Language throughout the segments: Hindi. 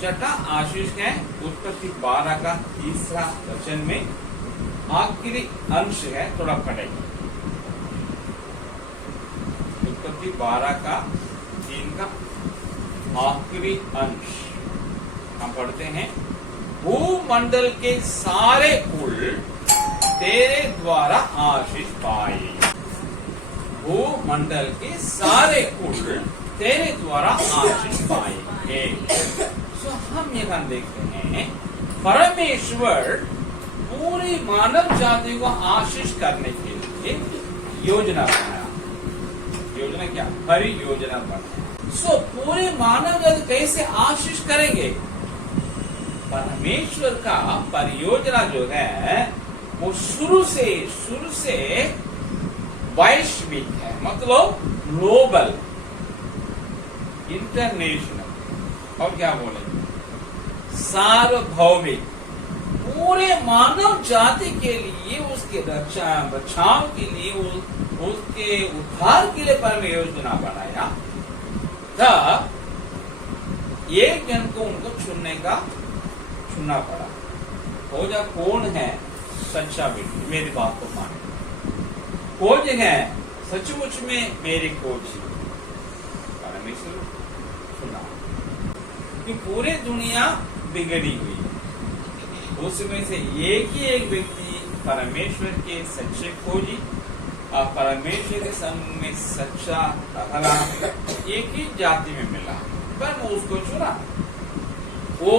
छठा आशीष है उत्पत्ति 12 का तीसरा वचन में आखिरी अंश है, थोड़ा पढ़ेंगे। उत्पत्ति 12 का 3 का आखिरी अंश हम पढ़ते हैं। भूमंडल के सारे कुल तेरे द्वारा आशीष पाए। भूमंडल के सारे कुल तेरे द्वारा आशीष पाएंगे। तो हम यहाँ देखते हैं परमेश्वर पूरी मानव जाति को आशीष करने के लिए योजना बनाया। योजना क्या? परियोजना बनाया। सो पूरी मानव जाति कैसे आशीष करेंगे? परमेश्वर का परियोजना जो है वो शुरू से वैश्विक है, मतलब ग्लोबल, इंटरनेशनल, और क्या बोले, सार्वभौमिक, पूरे मानव जाति के लिए, उसके रक्षा बचाव के लिए, उसके उद्धार के लिए परमेश्वर योजना बनाया था। एक जन को उनको चुनना पड़ा। खोजा कौन है सच्चा व्यक्ति, मेरी बात को माने। खोज है सचमुच में मेरी खोज, परमेश्वर सुना, कि पूरी दुनिया बिगड़ी हुई। उसमें से एक ही एक व्यक्ति परमेश्वर के सच्चे खोजी और परमेश्वर के संग में सच्चा ठहरा, एक ही जाति में मिला, पर वो उसको चुना। वो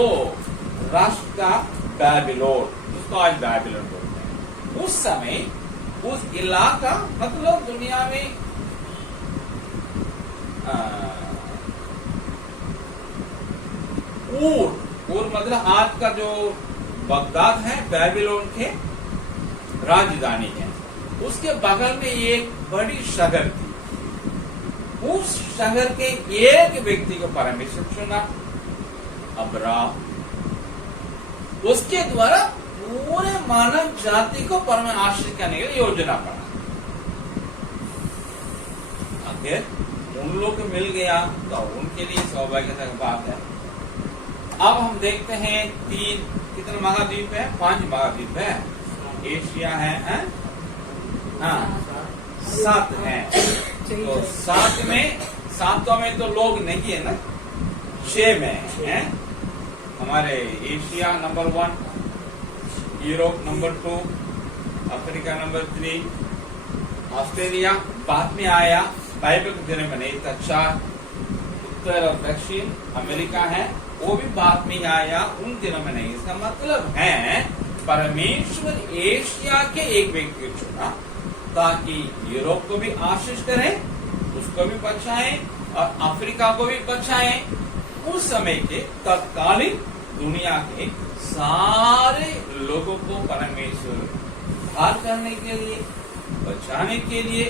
राष्ट्र का बैबिलोन, उसको आज बैबिलोन बोलते हैं। उस समय उस इलाका, मतलब दुनिया में ऊर मतलब आज का जो बगदाद है, बैबिलोन के राजधानी है, उसके बगल में एक बड़ी शहर थी। उस शहर के एक व्यक्ति को परमेश्वर चुना, अब्राहम। उसके द्वारा पूरे मानव जाति को परमेश्वर आशीष करने के लिए योजना बना। अगर उन लोग को मिल गया तो उनके लिए सौभाग्य की बात है। अब हम देखते हैं कितने महाद्वीप है? 5 महाद्वीप है। एशिया है, हाँ 7 है। तो 7 में तो लोग नहीं है ना, 6 में है। हमारे Asia number 1, Europe number 2, Africa number 3, Australia बाद में आया, बाइबल के दिनों में नहीं था। 4 उत्तर और दक्षिण अमेरिका है, वो भी बाद में आया, उन दिनों में नहीं। इसका मतलब है परमेश्वर एशिया के एक व्यक्ति को चुना ताकि यूरोप को भी आशीष करें, उसको भी बचाएं और अफ्रीका को भी बचाएं। उस समय के तत्कालीन दुनिया के सारे लोगों को परमेश्वर उद्धार करने के लिए, बचाने के लिए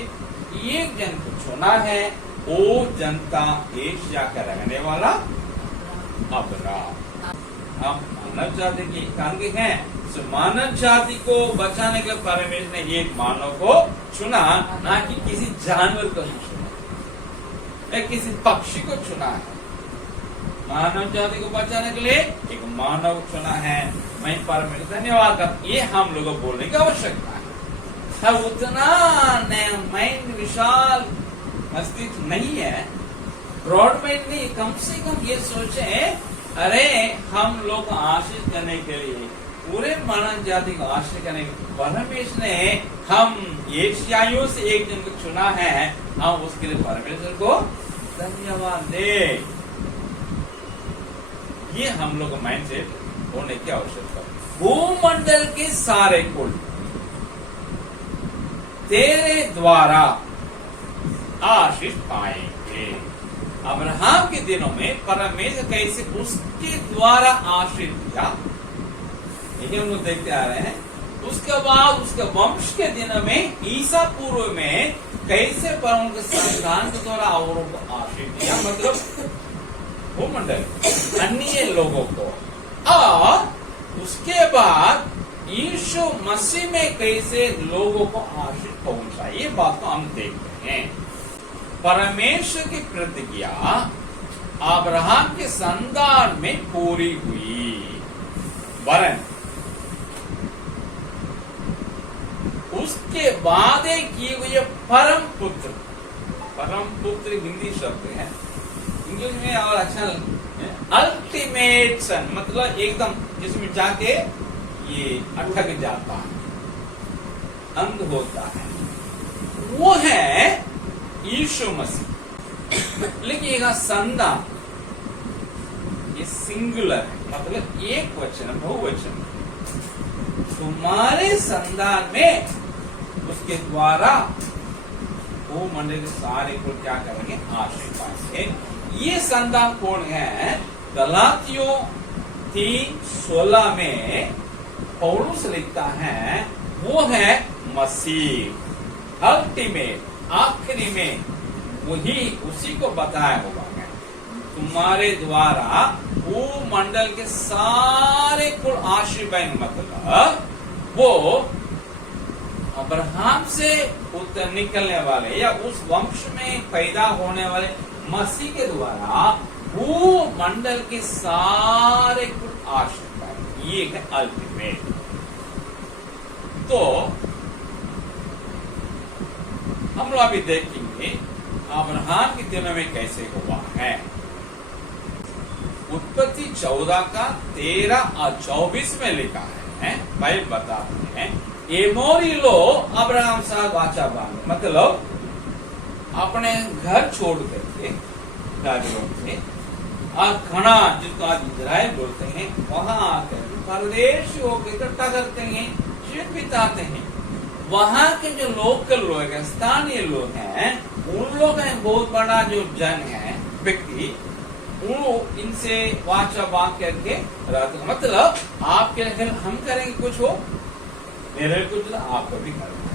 एक जन को चुना है। वो जनता एशिया का रहने वाला अब्राहम। हम मानव जाति के अंग हैं, तो मानव जाति को बचाने के परमेश्वर ने एक मानव को चुना, ना कि किसी जानवर को चुना या किसी पक्षी को चुना है। मानव जाति को बचाने के लिए एक मानव चुना है। मैं परमेश्वर धन्यवाद करता। ये हम लोगों को बोलने की आवश्यकता है। अब उतना माइंड विशाल मस्तिष्क नहीं है, ब्रॉड माइंड नहीं। कम से कम ये सोचे, अरे हम लोग को आशीष करने के लिए, पूरे मानव जाति को आशीष करने के लिए परमेश्वर ने हम एशियाइयों से एक जन को चुना है। हम उसके लिए परमेश्वर को धन्यवाद दे। ये हम लोग को माइंडसेट होने की आवश्यकता है। भूमंडल के सारे कुल तेरे द्वारा आशीष पाएंगे। अब्राहम के दिनों में परमेश्वर कैसे उसके द्वारा आशीष दिया, यही हम लोग देखते आ रहे हैं। उसके बाद उसके वंश के दिनों में ईसा पूर्व में कैसे पर उनके संतान के द्वारा औरों को आशीष दिया, मतलब भूमंडल अन्य लोगों को। और उसके बाद यीशु मसीह में कैसे लोगों को आशीष पहुंचा, ये बात को हम देखते हैं। परमेश्वर की प्रतिज्ञा अब्राहम के संतान में पूरी हुई। वरन उसके वादे किए हुए परम पुत्र हिंदी शब्द है, इंग्लिश में और अच्छा अल्टीमेट सन, मतलब एकदम जिसमें जाके ये अटक जाता है, अंत होता है, वो है यीशु मसीह। लेकिन यह संतान ये सिंगुलर है, मतलब एक वचन, बहुवचन। तुम्हारे संतान में उसके द्वारा वो मंडल के सारे को क्या करेंगे, आशीष पाएंगे। ये संतान कौन है? गलातियों 3:16 में पौलुस लिखता है, वो है मसीह। अल्टीमेट, आखिरी में वही उसी को बताया होगा, तुम्हारे द्वारा वो मंडल के सारे कुल आशीष पाएंगे। मतलब वो अब्राहम से उत्तर निकलने वाले या उस वंश में पैदा होने वाले मसीह के द्वारा वो मंडल के सारे कुल आशीष पाएंगे। ये है अल्टीमेट। तो हम लोग अभी देखेंगे अब्राहम के दिनों में कैसे हुआ है। उत्पत्ति 14 का 13 और 24 में लिखा है, बाइबल बताते हैं, एमोरी लोग अब्राहम साथ वाचा बांधे, मतलब अपने घर छोड़ करके से और कनान, जिसको आज इजराइल बोलते हैं, वहां आकर परदेश होकर इकट्ठा करते हैं, जीवन बिताते हैं। वहां के जो लोकल लोग हैं, स्थानीय लोग हैं, उन लोग हैं बहुत बड़ा जो जन है, व्यक्ति, वो इनसे वाचा बात करके रहते। मतलब आपके लिए हम करेंगे कुछ हो, मेरे कुछ आपको भी करना,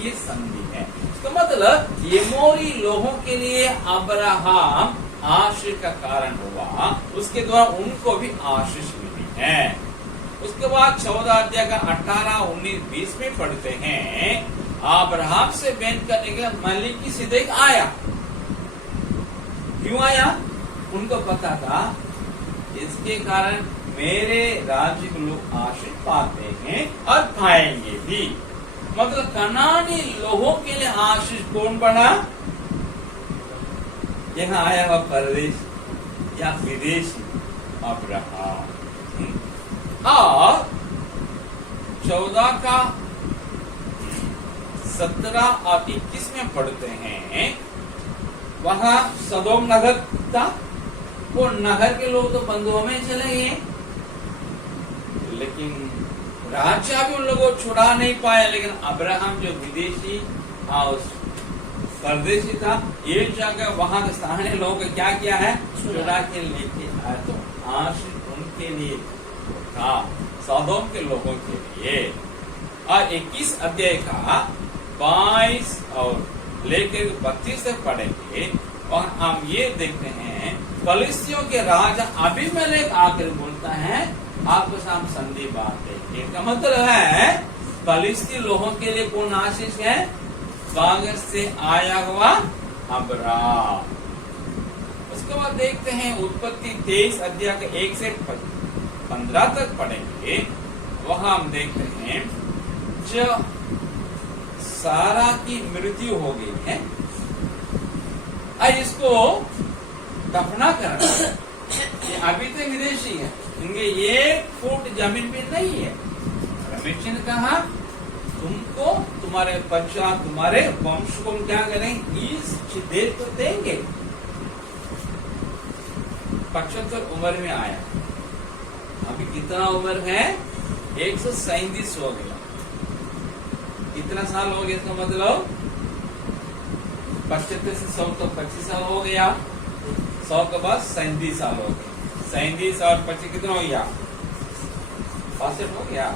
ये संधि है। तो मतलब ये मोरी लोगों के लिए अब्राहम आशीष का कारण हुआ, उसके द्वारा उनको भी आशीष मिली है। उसके बाद 14 अध्याय का 18, 19, 20 में पढ़ते हैं, अब्राहम से भेंट करने के मलिकिसिदक आया। क्यों आया? उनको पता था इसके कारण मेरे राज्य के लोग आशीष पाते हैं और पाएंगे भी। मतलब कनानी लोगों के लिए आशीष कौन बना? यहाँ आया हुआ परदेश या विदेशी अब्राहम। और 14 का 17 और 21 में पढ़ते हैं, वहां सदोम नगर था, वो नगर के लोग तो बंधुओं में चले गए, लेकिन राजा भी उन लोगों को छुड़ा नहीं पाया। लेकिन अब्राहम जो विदेशी परदेशी था, ये जगह वहां के स्थानीय लोगों को क्या किया है, छुड़ा के लेके आया। तो आशीष उनके लिए था, सदोम के लोगों के लिए। और 21 अध्याय का 22 और लेकर 32 तक पढ़ेंगे, और हम ये देखते हैं फलिस्तियों के राजा अबीमेलेक आकर बोलता है, आपको साम संधि बात है। इसका मतलब है फलिस्ती लोगों के लिए कौन आशीष है? बागर से आया हुआ अब्राहम। उसके बाद देखते हैं उत्पत्ति 23 अध्याय के 1 से 15 तक पढ़ेंगे। वहां हम देखते हैं जब सारा की मृत्यु हो गई है, इसको दफना करना है। ये अभी तक विदेशी है, इनके 1 फुट जमीन भी नहीं है। परमेश्वर ने कहा तुमको तुम्हारे पश्चात तुम्हारे वंश को क्या करेंगे, इस देश को देंगे। 75 उम्र में आया, अभी कितना उम्र है? 137 हो गया। कितना साल हो गया? इसका मतलब 75 से 100 तो 25 साल हो गया। 100 के बाद 37 साल हो गए। 37 और 25 कितना हो गया? 62 हो गया।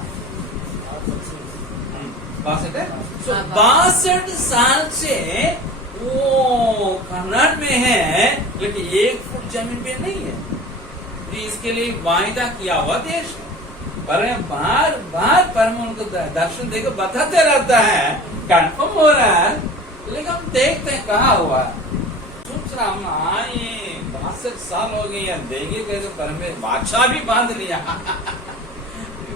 62 है। 62 साल से वो कनान में है, लेकिन 1 फुट जमीन पे नहीं है। इसके लिए वायदा किया हुआ देश है, पर बार बार परम उनको दर्शन देकर बताते रहता है, कंफर्म हो रहा है, लेकिन हम देखते हैं कहा हुआ है। सोच रहा हूँ ये 62 साल हो गए, या देंगे कैसे, पर में बादशाह भी बांध लिया।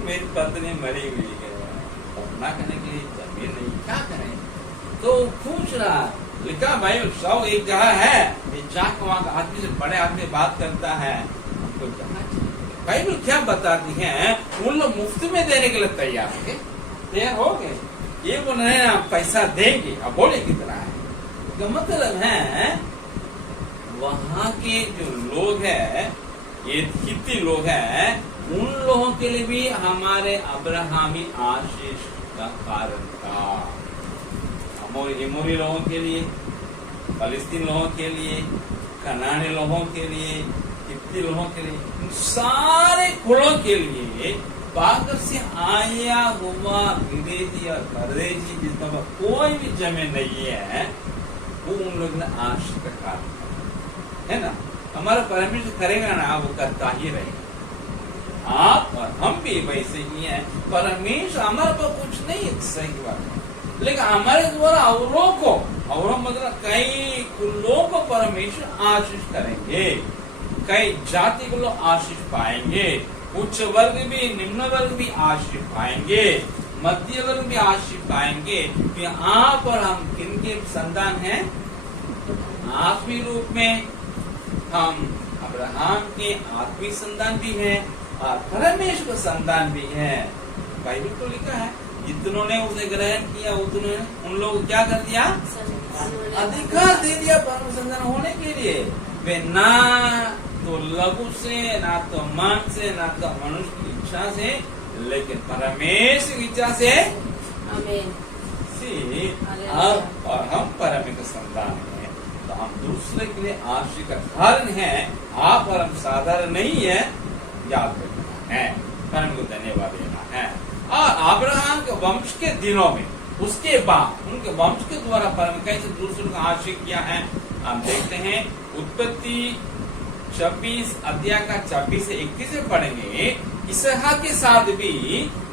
मेरी पत्नी मरी हुई है, अपना करने के लिए जमीन नहीं, क्या करें। तो पूछ रहा, लिखा भाई 100 एक जगह है, जाके वहां आदमी से, बड़े आदमी बात करता है, हमको जाना चाहिए। बाइबल क्या बताती है, उन लोग मुफ्त में देने के लिए तैयार हो गए। ये बोल रहे हैं पैसा देंगे, अब बोले कितना है। तो मतलब है वहां के जो लोग हैं, ये हित्ती लोग हैं, उन लोगों के लिए भी हमारे अब्राहमी आशीष का कारण था। एमोरी लोगों के लिए, फलस्तीन लोगों के लिए, कनानी लोगों के लिए, हित्ती लोगों के लिए, सारे कुलों के लिए बाहर से आया हुआ विदेशी और परदेशी जिसका कोई भी जमीन नहीं है, वो उन लोगों ने आशीष का कारण है ना। हमारा परमेश्वर करेगा ना, वो करता ही रहेगा। आप और हम भी वैसे ही हैं। परमेश्वर हमारे पर कुछ नहीं है, सही बात है, लेकिन हमारे द्वारा औरों मतलब कई कुलों को परमेश्वर आशीष करेंगे, कई जाति को लोग आशीष पाएंगे, उच्च वर्ग भी निम्न वर्ग भी आशीष पाएंगे, मध्य वर्ग भी आशीष पाएंगे। कि आप और हम किनके संतान हैं? आत्मिक रूप में हम अब्राहम के आत्मिक संतान भी हैं और परमेश्वर का संतान भी है। बाइबल तो लिखा है, जितनों ने उसे ग्रहण किया उतने उन लोग क्या कर दिया, अधिकार दे दिया परम संतान होने के लिए। वे ना तो लघु से, ना तो मन से, ना तो मनुष्य की इच्छा से, लेकिन परमेश्वर की इच्छा से। और हम परमेश्वर का संतान हैं, तो हम दूसरे के लिए आशीष का कारण है। आप और हम साधारण नहीं है, याद रखना है, परम को धन्यवाद देना है। और अब्राहम के वंश के दिनों में, उसके बाद उनके वंश के द्वारा परम कैसे दूसरों का आशीष किया है, हम देखते हैं। उत्पत्ति 26 अध्याय का 24 से 21 में पढ़ेंगे। इसहाक के साथ भी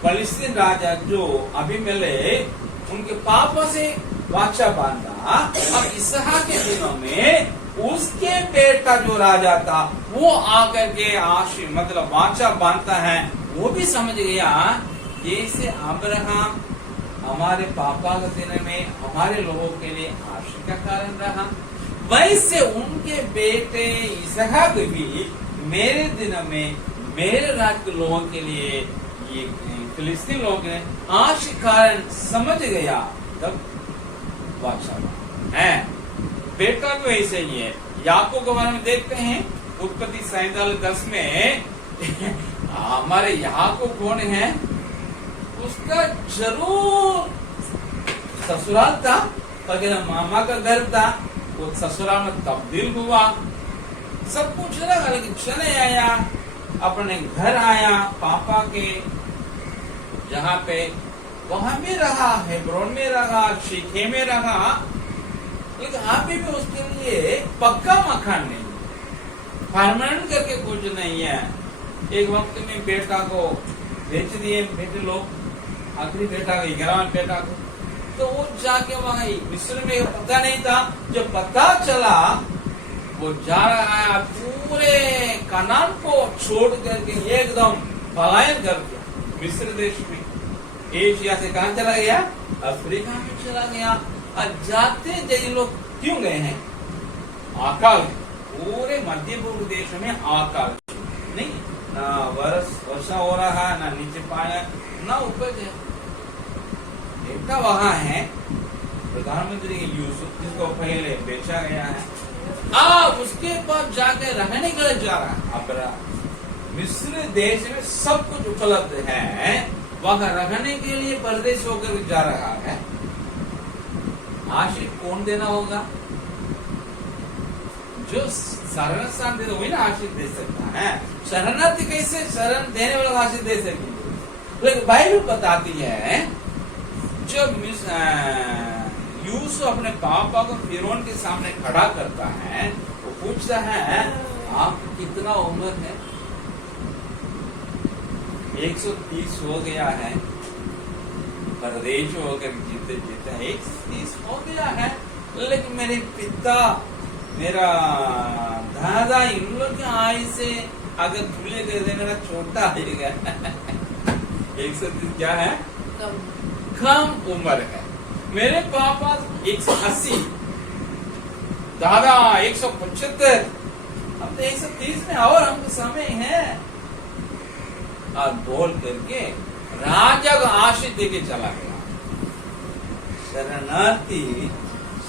फलिस्तीन राजा जो अबीमेलेक उनके पापों से वाचा बांधा, और इसहाक के दिनों में उसके बेटा जो राजा था वो आकर के आशीष मतलब वाचा बांधता है। वो भी समझ गया जैसे अब्राहम हमारे पापा के दिन में हमारे लोगों के लिए आशीष का कारण रहा, वैसे उनके बेटे इसहाक भी मेरे दिन में मेरे राज्य के लोगों के लिए, ये फिलिस्तीन लोगों के आशीष कारण समझ गया, तब वाचा है। बेटा भी वैसे ही है। याकूब के बारे में देखते हैं, उत्पत्ति 47:10 में हमारे याकूब कौन है, उसका जरूर ससुराल था, पर मामा का घर था, वो ससुराल में तब्दील हुआ, सब कुछ लगा, लेकिन चले आया, अपने घर आया पापा के, जहाँ पे वहां में रहा, हेब्रोन में रहा, शीखे में रहा, लेकिन अभी भी उसके लिए पक्का मकान नहीं, परमानेंट करके कुछ नहीं है। एक वक्त में बेटा को बेच दिए बेटे लोग, आखिरी बेटा को, 11वां बेटा को, तो वो जाके वहां मिस्र में पता नहीं था, जब पता चला वो जा रहा है, पूरे कनान को छोड़ करके एकदम पलायन कर दिया मिस्र देश में। एशिया से कहां चला गया, अफ्रीका में चला गया। और जाते जय लोग क्यों गए हैं, अकाल, पूरे मध्य पूर्व देश में अकाल नहीं, ना वर्षा हो रहा है, ना नीचे पाया, ना उपज है। बेटा वहां है प्रधानमंत्री यूसुफ, जिसको पहले बेचा गया है, उसके पास जाके रहने के लिए जा रहा है। अब मिस्र देश में सब कुछ उपलब्ध है, वहां रहने के लिए परदेश होकर जा रहा है। आशीष कौन देना होगा, जो शरण स्थान दे, वही ना आशीष दे सकता है। शरणार्थी कैसे शरण देने वाला आशीष दे सकेंगे, लेकिन बाइबल बताती है जब यूसुफ अपने पापा को फिरौन के सामने खड़ा करता है, वो पूछता है आप कितना उम्र है, 130 हो गया है, परदेश होकर जीते जीते 130 हो गया है, लेकिन मेरे पिता मेरा दादा इन लोग की आय से अगर धुले गए मेरा छोटा है 130 क्या है कम उम्र है। मेरे पापा 180, दादा 175, अब तो 130 में और हमको समय है। और बोल करके राजा को आशीष देके चला गया। शरणार्थी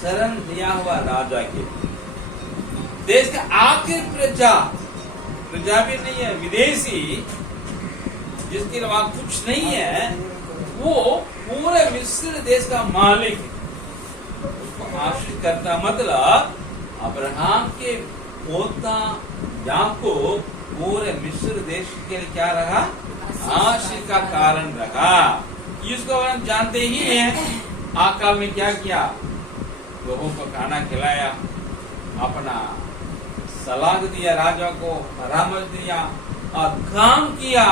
शरण दिया हुआ राजा के देश का आखिर प्रजा भी नहीं है, विदेशी जिसके वहां कुछ नहीं है, वो पूरे मिस्र देश का मालिक उसको आशीष करता। मतलब अब्राहम के पोता याकूब पूरे मिस्र देश के लिए क्या रहा, आशीष का कारण रहा। इसको हम जानते ही हैं। आकाल में क्या किया, लोगों को खाना खिलाया, अपना सलाह दिया, राजा को परामर्श दिया और काम किया।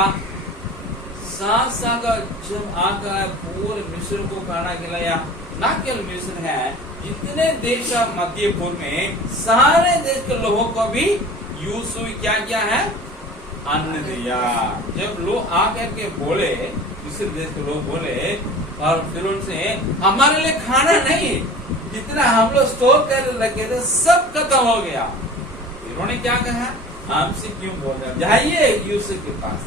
साथ साथ जब आकर पूरे मिस्र को खाना खिलाया, न केवल मिस्र है, जितने देश मध्य पूर्व में सारे देश के लोगों को भी यूसुफ क्या किया है, अन्न दिया। जब लोग आकर के बोले, मिस्र देश के लोग बोले और फिर उनसे हमारे लिए खाना नहीं, जितना हम लोग स्टोर कर रखे थे सब खत्म हो गया। उन्होंने क्या कहा, हमसे क्यों बोल रहे हैं, जाइए यूसुफ के पास,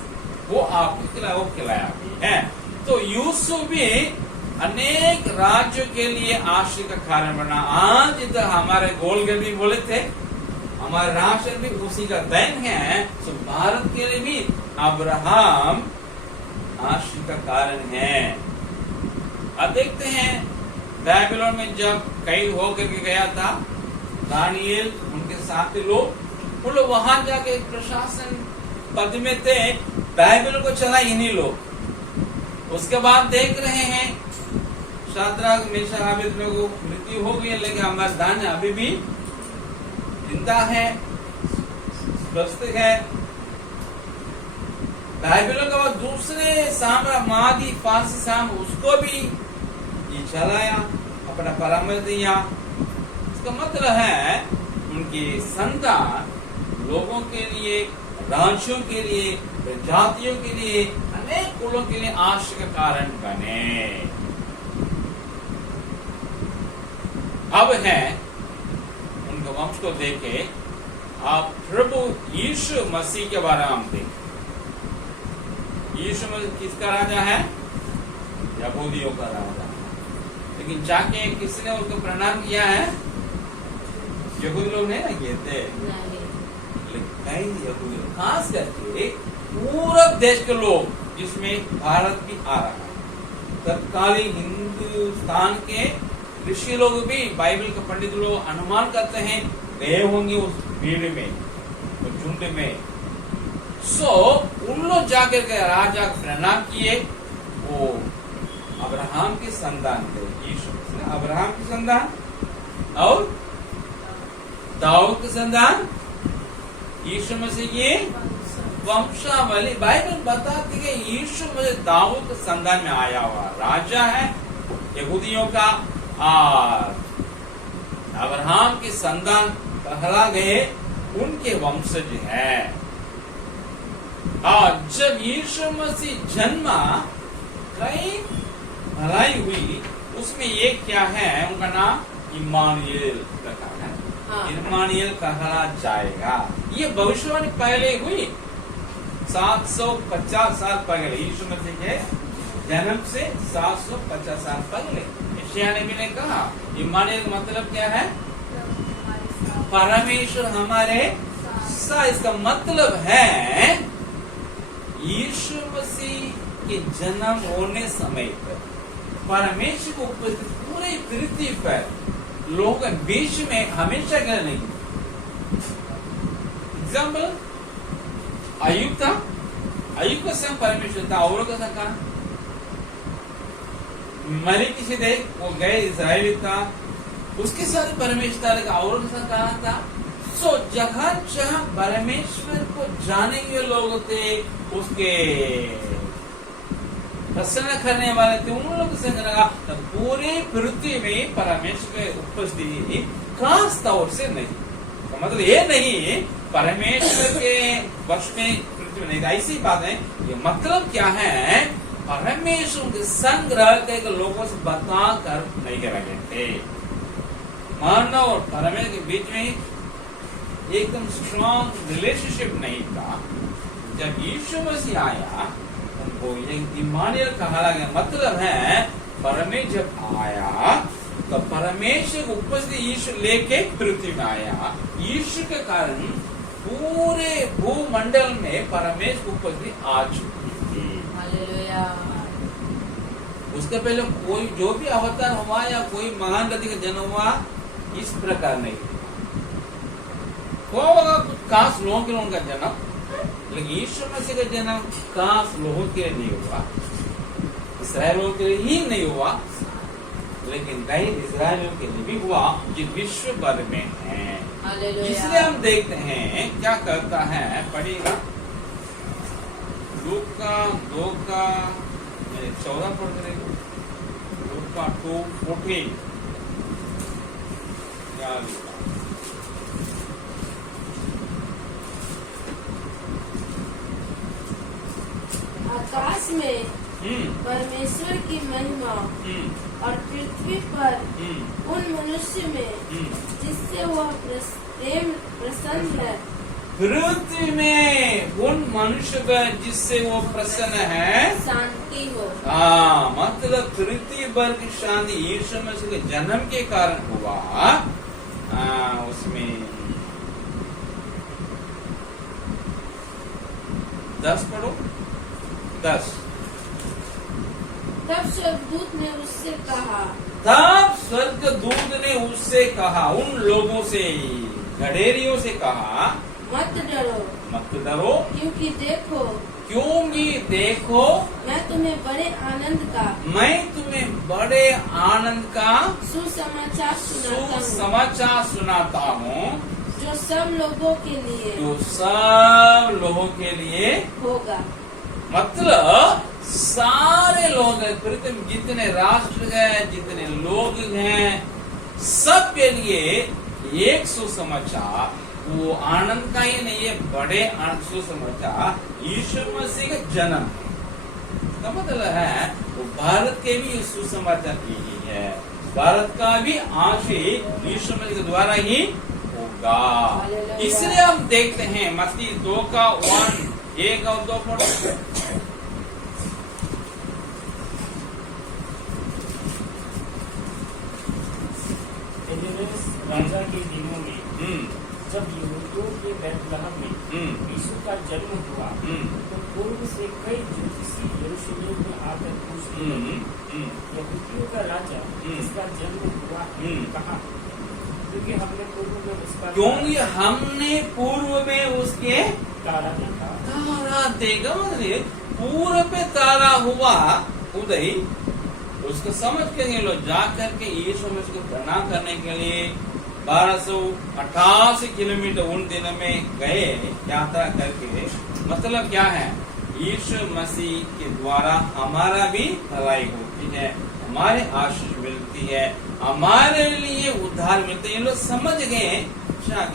वो आपको खिलाया, वो खिलाया भी है। तो यूसुफ भी अनेक राज्यों के लिए आशीष का कारण बना। आज तक हमारे गोलगढ़ भी बोले थे, हमारे राष्ट्र भी उसी का देन है। तो भारत के लिए भी अब्राहम आशीष का कारण है। अब देखते हैं बाबिलोन में जब कैद होकर के गया था दानिएल, उनके साथ लोग, वो लोग वहां जाके प्रशासन पद में थे, बाइबल को चला इन्हीं लोग। उसके बाद देख रहे हैं शाद्राक मेशक अबेदनगो को मृत्यु हो गई, लेकिन हमारा दानिएल अभी भी जिंदा है, स्वस्थ है। बाइबल के बाद दूसरे मादी फारसी साम उसको भी ये चलाया, अपना परामर्श दिया। इसका मतलब है उनकी संतान लोगों के लिए, राज्यों के लिए, जातियों के लिए, अनेक कुलों के लिए आशीष का कारण बने। अब है उनके वंश को देखे, आप प्रभु यीशु मसीह के बारे में देखें। यीशु मसीह किसका राजा है, यहूदियों का राजा। लेकिन जाके किसने उनको प्रणाम किया है, यहूदी लोग नहीं ना किए थे, यहूदी लोग, खास करके पूरब देश के लोग, जिसमें भारत भी आ रहा है। तत्कालीन हिंदुस्तान के ऋषि लोग भी, बाइबल के पंडित लोग अनुमान करते हैं गए होंगे उस भीड़ में, उस झुंड में। उन लोग जाकर के राजा को प्रणाम किए। वो अब्राहम की संतान थे, यीशु अब्राहम की संतान और दाऊद की संतान, यीशु मसीह की वंशावली। बाइबल बताती है यीशु मसीह दाऊद के संतान में आया हुआ राजा है यहूदियों का, और अब्राहम की संतान कहला गए उनके वंशज है। और जब यीशु मसीह जन्मा, कई भलाई हुई, उसमें एक क्या है, उनका नाम इम्मानुएल रखा है। इम्मानुएल कहला जाएगा। ये भविष्यवाणी पहले हुई 750 साल पहले, यीशु मसीह के जन्म से 750 साल पहले यशायाह नबी ने कहा। इम्मानुएल का मतलब क्या है, परमेश्वर हमारे साथ। इसका मतलब है यीशु मसीह के जन्म होने समय पर परमेश्वर को उपस्थित पूरे पृथ्वी पर लोगों के बीच में हमेशा के नहीं। एग्जाम्पल अय्यूब था, अय्यूब का संग परमेश्वर था, औरों का संग कहा मरी किसी दे, वो गए इजराइल था, उसके साथ परमेश्वर था, लेकिन औरों का संग कहा था। जहाँ जहाँ परमेश्वर को जाने के लोग थे, उसके प्रसन्न करने वाले थे, उन लोगों से लगा पूरे पृथ्वी में परमेश्वर की उपस्थिति खास तौर से नहीं। तो मतलब ये नहीं परमेश्वर के वश में पृथ्वी नहीं, ऐसी बात है। ये मतलब क्या है, परमेश्वर के संग्रह के लोगों से बता कर नहीं रहे थे। मानव और परमेश्वर के बीच में एकदम स्ट्रॉन्ग रिलेशनशिप नहीं था। जब यीशु मसीह आया उनको इम्मानुएल कहा गया, मतलब है परमेश्वर जब आया तो परमेश्वर को उपस्थित यीशु लेके पृथ्वी में आया। यीशु के कारण पूरे भूमंडल में परमेश्वर की उपस्थिति आ चुकी थी। हालेलुया। उसके पहले कोई जो भी अवतार हुआ या कोई महान व्यक्ति का जन्म हुआ इस प्रकार नहीं हुआ होगा। कुछ खास लोगों के उनका जन्म, लेकिन यीशु मसीह का जन्म खास लोगों के लिए नहीं हुआ, इसराइलियों के लिए ही नहीं हुआ, लेकिन कई इसराइलियों के लिए भी हुआ जो विश्व भर में है। इसलिए हम देखते हैं क्या करता है, पढ़िएगा लूका 2 का 14 पढ़ करेगा, लूका 2:14 क्या लिखा? आकाश में परमेश्वर की महिमा और पृथ्वी पर उन मनुष्य में जिससे वह प्रेम प्रसन्न है। पृथ्वी में उन मनुष्य का जिससे वो प्रसन्न है, शांति हो। हाँ, मतलब पृथ्वी पर की शांति यीशु मसीह के जन्म के कारण हुआ। उसमें 10 पढ़ो, 10। तब स्वर्गदूत ने उससे कहा, तब स्वर्गदूत ने उससे कहा, उन लोगों से, गडेरियों से कहा, मत डरो, मत डरो, क्योंकि देखो मैं तुम्हें बड़े आनंद का सुसमाचार सुनाता हूँ, जो सब लोगों के लिए होगा। मतलब सारे लोग पृथ्वी जितने राष्ट्र हैं, जितने लोग हैं, सब के लिए एक सुसमाचार, वो आनंद का ही नहीं है, बड़े आनंद सुसमाचार यीशु मसीह का जन्म का मतलब है। वो भारत के भी सुसमाचार की ही है, भारत का भी आशीष यीशु मसीह के द्वारा ही होगा। इसलिए हम देखते हैं मत्ती 2 का 1 और 2 पढ़ो। राजा के दिनों में जब यहूदियों के बैतलहम में यीशु का जन्म हुआ, तो पूर्व से कई ज्योतिषी यरूशलेम में आकर पूछते लगे, यहूदियों का राजा जिसका जन्म हुआ है कहाँ? क्योंकि हमने पूर्व में उसके तारा देखा। मतलब पूर्व पे तारा हुआ उदय, उसको समझ के लोग जा करके यीशु में उसको प्रणाम करने के लिए 1288 किलोमीटर उन दिनों में गए यात्रा करके। मतलब क्या है, यीशु मसीह के द्वारा हमारा भी भलाई होती है, हमारे आशीष मिलती है, हमारे लिए उद्धार मिलते हैं। ये लोग समझ गए।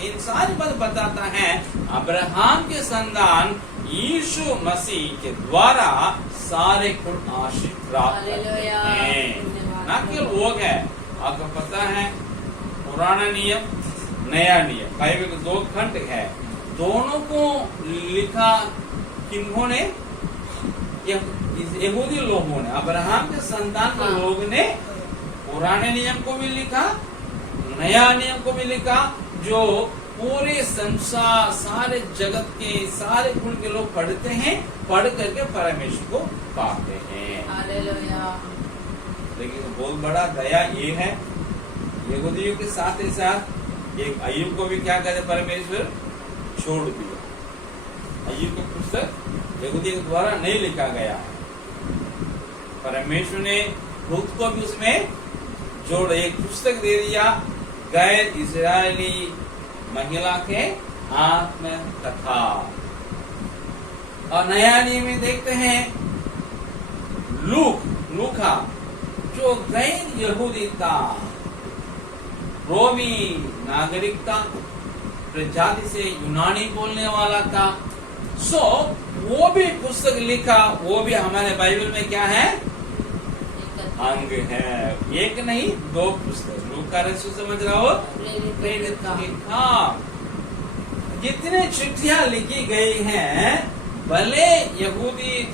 इन सारी बात बताता है अब्राहम के संतान यीशु मसीह के द्वारा सारे कुल आशीष प्राप्त हैं। न केवल वो है, आपको पता है पुराना नियम नया नियम, बाइबल के 2 खंड है, दोनों को लिखा किन्होंने? यहूदी लोगों ने, अब्राहम के संतान के लोग ने पुराने नियम को भी लिखा, नया नियम को भी लिखा, जो पूरे संसार सारे जगत के सारे कुल के लोग पढ़ते हैं, पढ़ करके परमेश्वर को पाते हैं। हालेलुया। लेकिन बहुत बड़ा दया ये है, यहूदियों के साथ ही साथ एक अय्यूब को भी क्या कहते परमेश्वर छोड़ दिया। अय्यूब का पुस्तक यहूदी के द्वारा नहीं लिखा गया है, परमेश्वर ने खुद को भी उसमें जोड़ एक पुस्तक दे दिया, गैर इजरायली महिला के आत्म कथा। और नया नियम में देखते हैं लूका जो गैर यहूदी था, रोमी नागरिकता, प्रजाति से यूनानी बोलने वाला था। सो वो भी पुस्तक लिखा, वो भी हमारे बाइबल में क्या है, अंग है। एक नहीं, 2 पुस्तक। लूका रसूल समझ रहा हो, प्रेरित के काम। जितने चिट्ठियां लिखी गई हैं, भले यहूदी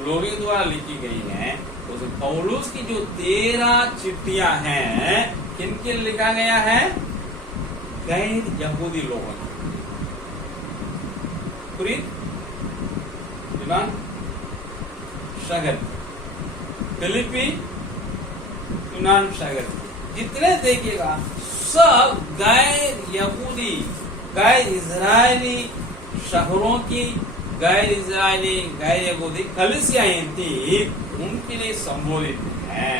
लोगों द्वारा लिखी गई हैं, उस पौलुस की जो 13 चिट्ठियां हैं, किनके लिखा गया है, गैर यहूदी लोगों ने। यूनान शहर, फिलिपी यूनान शहर, जितने देखिएगा सब गैर यहूदी, गैर इजरायली शहरों की, गैर इजरायली गैर यहूदी कलीसियाएं थी, उनके लिए संबोधित है।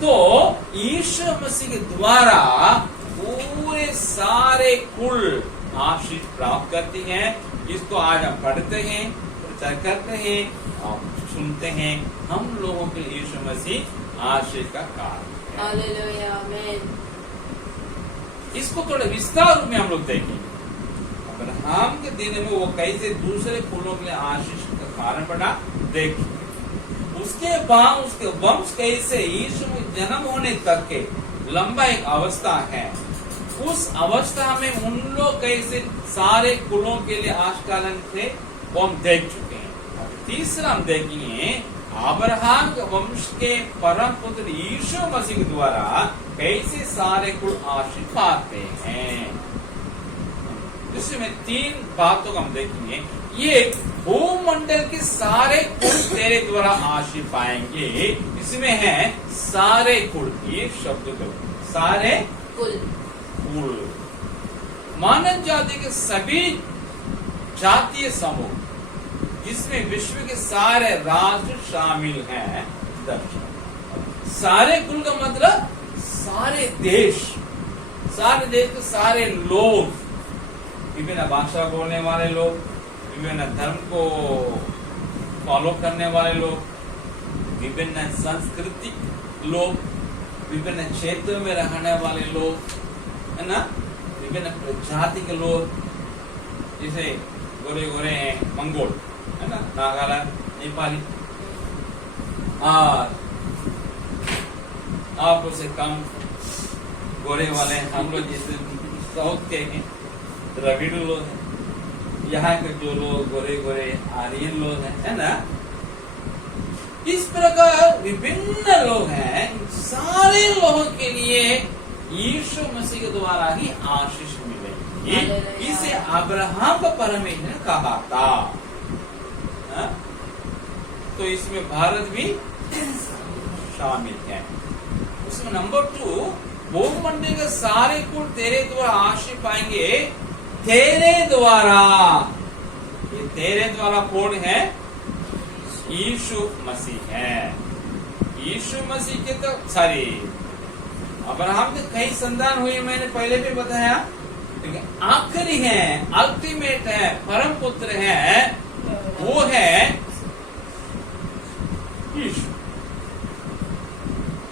तो यीशु मसीह के द्वारा पूरे सारे कुल आशीष प्राप्त करती हैं। इसको आज हम पढ़ते हैं, प्रचार करते हैं और सुनते हैं। हम लोगों के लिए यीशु मसीह आशीष का कारण है। हालेलुया, आमीन। इसको थोड़े विस्तार रूप में हम लोग देखेंगे। अब्राहम के दिन में वो कैसे दूसरे कुलों के लिए आशीष का कारण बना, देखिए। उसके बाद उसके वंश कैसे यीशु जन्म होने तक के लंबा एक अवस्था है, उस अवस्था में उन लोग कैसे सारे कुलों के लिए आशीष थे, वो हम देख चुके हैं। तीसरा हम देखेंगे अब्राहम के वंश के परम पुत्र यीशु मसीह के द्वारा कैसे सारे कुल आशीष पाते हैं। इसमें 3 बातों को हम देखेंगे। ये भूमंडल के सारे कुल तेरे द्वारा आशीष पाएंगे। इसमें है सारे कुल, ये शब्द दो, सारे कुल, मानव जाति के सभी जातीय समूह, जिसमें विश्व के सारे राष्ट्र शामिल हैं, दर्शन। सारे कुल का मतलब सारे देश के सारे लोग, विभिन्न भाषा बोलने वाले लोग, विभिन्न धर्म को फॉलो करने वाले लोग, विभिन्न सांस्कृतिक लोग, विभिन्न क्षेत्रों में रहने वाले लोग, है ना, विभिन्न प्रजाति के लोग, जैसे गोरे गोरे हैं मंगोल, है ना, नागालैंड, नेपाली, और आप से कम गोरे वाले हम लोग जैसे साउथ के हैं, द्रविड़ लोग हैं। यहाँ के जो लोग गोरे गोरे आर्यन लोग हैं, है ना, इस प्रकार विभिन्न लोग हैं। सारे लोगों के लिए यीशु मसीह के द्वारा ही आशीष मिलेगी। इसे अब्राहम का परमेश्वर ने कहा था। तो इसमें भारत भी शामिल है। उसमें नंबर 2, भूमंडल के सारे कुल तेरे द्वारा आशीष पाएंगे, तेरे द्वारा। ये तेरे द्वारा कौन है? यीशु मसीह है। यीशु मसीह के तो सॉरी अब्राहम के कई संतान हुए, मैंने पहले भी बताया, लेकिन आखिरी है, अल्टीमेट है, परम पुत्र है, वो है यीशु।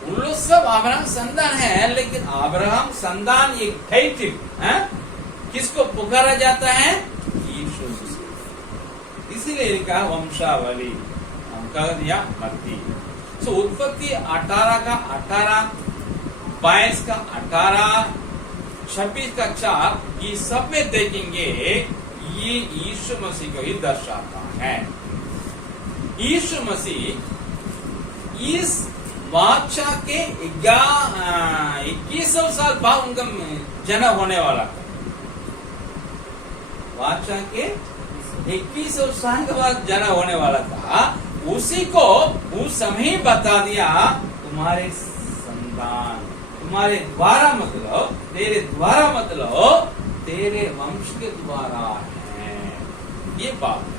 उन लोग सब अब्राहम संतान है, लेकिन अब्राहम संतान एक टाइटल है, किसको पुकारा जाता है? यीशु मसीह। इसीलिए लिखा वंशावली, हम कह दिया मत्ती। सो उत्पत्ति 18 का 18, 22 का 18, 26 का 4, ये सब में देखेंगे ये यीशु मसीह को ही दर्शाता है। यीशु मसीह इस बादशाह के 2100 साल बाद उनका जन्म होने वाला था। बादशाह के 2100 साल के बाद जन्म होने वाला था। उसी को उस समय बता दिया, तुम्हारे संतान, तुम्हारे द्वारा मतलब, तेरे द्वारा मतलब तेरे वंश के द्वारा है, ये बात है।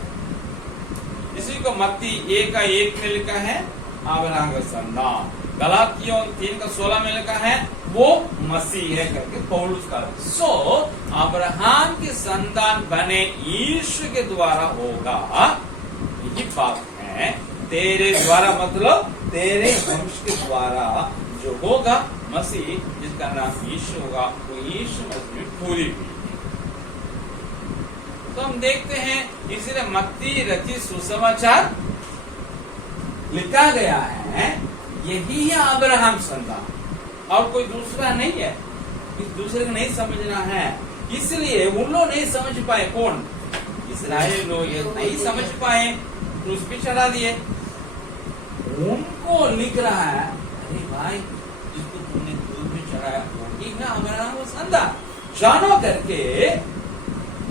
इसी को मत्ती 1:1 में लिखा है अब्राहम का संतान। गलातियों 3:16 में लिखा है वो मसीह है करके पौलुस का। सो अब्राहम के संतान बने यीशु के द्वारा होगा, यही बात है। तेरे द्वारा मतलब तेरे वंश के द्वारा जो होगा मसीह, जिसका नाम यीशु होगा, वो यीशु मसीह में पूरी हुई। तो हम देखते हैं इसलिए मत्ती रचित सुसमाचार लिखा गया है, यही है अब्राहम संतान और कोई दूसरा नहीं है। इस दूसरे को नहीं समझना है, इसलिए उन लोग नहीं समझ पाए। कौन? इस्राएल लोग ये नहीं समझ पाए, क्रूस पे चढ़ा दिए। उनको लिख रहा है, अरे भाई जिसको तुमने क्रूस पे चढ़ाया वही ना अब्राहम का संतान, जानो करके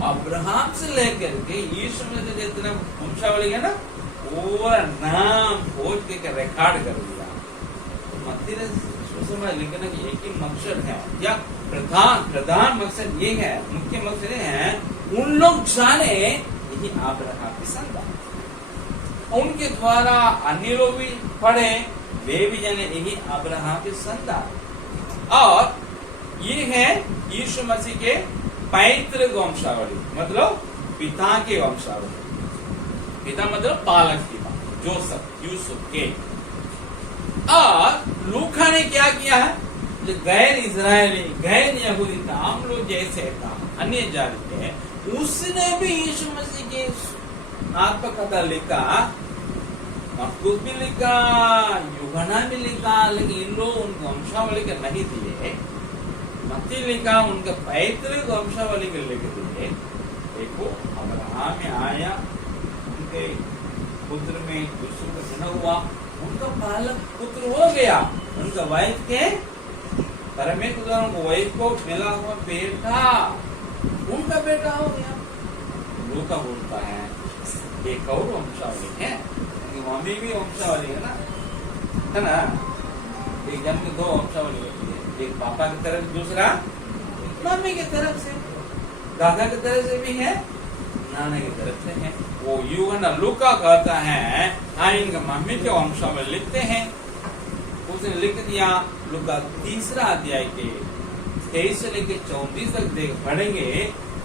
अब्राहम से लेकर के यीशु में से जितना वंशावली है ना, पूरा नाम खोज के रिकॉर्ड कर दिया। मत्ती सुसमाचार लिखने की एक ही मकसद है, या प्रधान मकसद ये है, मुख्य मकसद ये है, उन लोग जाने यही अब्राहम की संतान। उनके द्वारा अन्य लोग भी पढ़े, वे भी जाने यही अब्राहम की संतान। और ये है यीशु मसीह के पैतृक वंशावली, मतलब पिता के वंशावली। पिता मतलब पालक पिता, जोसेफ यूसुफ के। और लूका ने क्या किया है, जो गैर इजरायली गैर यहूदी था, हम लोग जैसे था, अन्य जाति थे, उसने भी यीशु मसीह की आत्मकथा लिखा, मरकुस भी लिखा, यूहन्ना भी लिखा, लेकिन इन लोग उन वंशावली के नहीं दिए। मत्ती लिखा, उनके पैतृक वंशावली के लिख दिए। देखो अब्राहम में आया, उनके पुत्र में यूसुफ का जन्म हुआ, उनका पालक पुत्र हो गया, उनका वाइफ के परमेश्वर उनको वाइफ को मिला हुआ बेटा, उनका बेटा हो गया। लूका बोलता है एक और वंशावली है, मम्मी भी वंशावली है ना, एक जन की दो वंशावली होती है, एक पापा की तरफ, दूसरा मम्मी की तरफ से, दादा की तरफ से भी है, नाना की तरफ से है। वो यूहन्ना लूका कहता है, हाँ इनका मम्मी के वंशावली लिखते हैं। उसने लिख दिया लूका 3 अध्याय के 23 से लेकर 34 तक देख पढ़ेंगे।